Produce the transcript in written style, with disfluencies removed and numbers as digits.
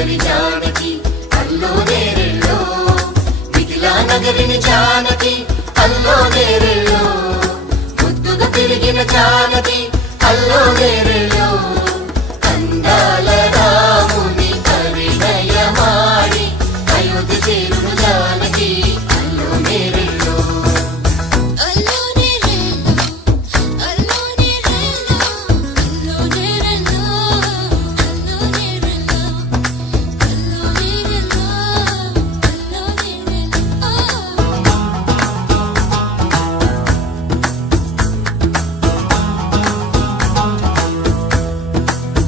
సుందరి జానకి అల్లో నేరెళ్ళో మిథిలా నగరిని జానకి అల్లో నేరెళ్ళో ముద్దుగా తిరిగిన జానకి అల్లో నేరెళ్ళో